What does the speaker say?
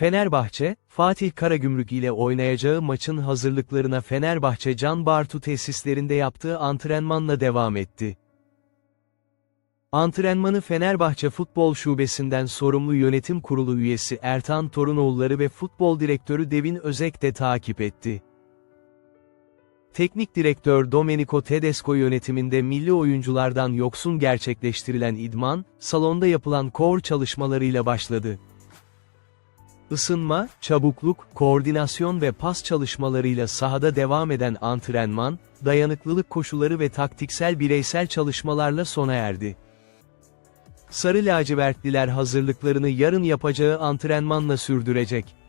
Fenerbahçe, Fatih Karagümrük ile oynayacağı maçın hazırlıklarına Fenerbahçe Can Bartu tesislerinde yaptığı antrenmanla devam etti. Antrenmanı Fenerbahçe Futbol Şubesi'nden sorumlu yönetim kurulu üyesi Ertan Torunoğulları ve futbol direktörü Devin Özek de takip etti. Teknik direktör Domenico Tedesco yönetiminde milli oyunculardan yoksun gerçekleştirilen idman, salonda yapılan kor çalışmalarıyla başladı. Isınma, çabukluk, koordinasyon ve pas çalışmalarıyla sahada devam eden antrenman, dayanıklılık koşuları ve taktiksel bireysel çalışmalarla sona erdi. Sarı lacivertliler hazırlıklarını yarın yapacağı antrenmanla sürdürecek.